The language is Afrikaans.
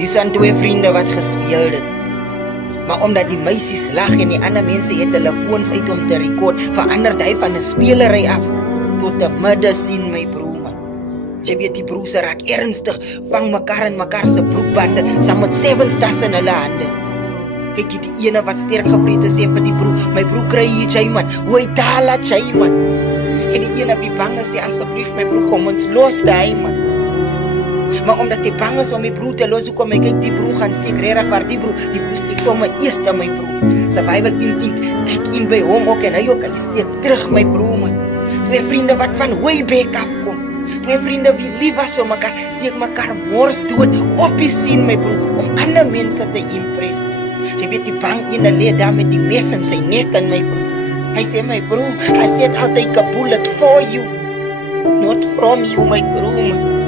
Dis aan 2 vriende wat gespeel het. Maar omdat die meisies lag en die ander mense het telefoons uit om te rekord, verander hy van 'n spelery af tot 'n middesien, my broer, man. Jy weet die broers raak ernstig, vang mekaar in mekaar se broekbande, saam met 7 stars in hulle hande. Kyk jy die ene wat sterk gevrede sê vir die broer, my broer kry hier jy man, hoe tala jy man. En die ene wie bang is sê asseblief my broer kom ons los daai man. Maar omdat hy bang is om my broer te los, kom hy kyk die broer gaan steek regtig waar die broer steek sommer eers my broer. Survival instinct kyk in by hom ook en hy ook, hy steek terug my broer man. 2 vriende wat van way back af kom. 2 vriende wie lief was vir mekaar, steek mekaar mors dood op die sien my broer, om ander mense te impress. Jy weet die bang ene lê daar met die mes in sy nek en my broer. Hy sê my broer, I said I'll take a bullet for you, not from you my broer man.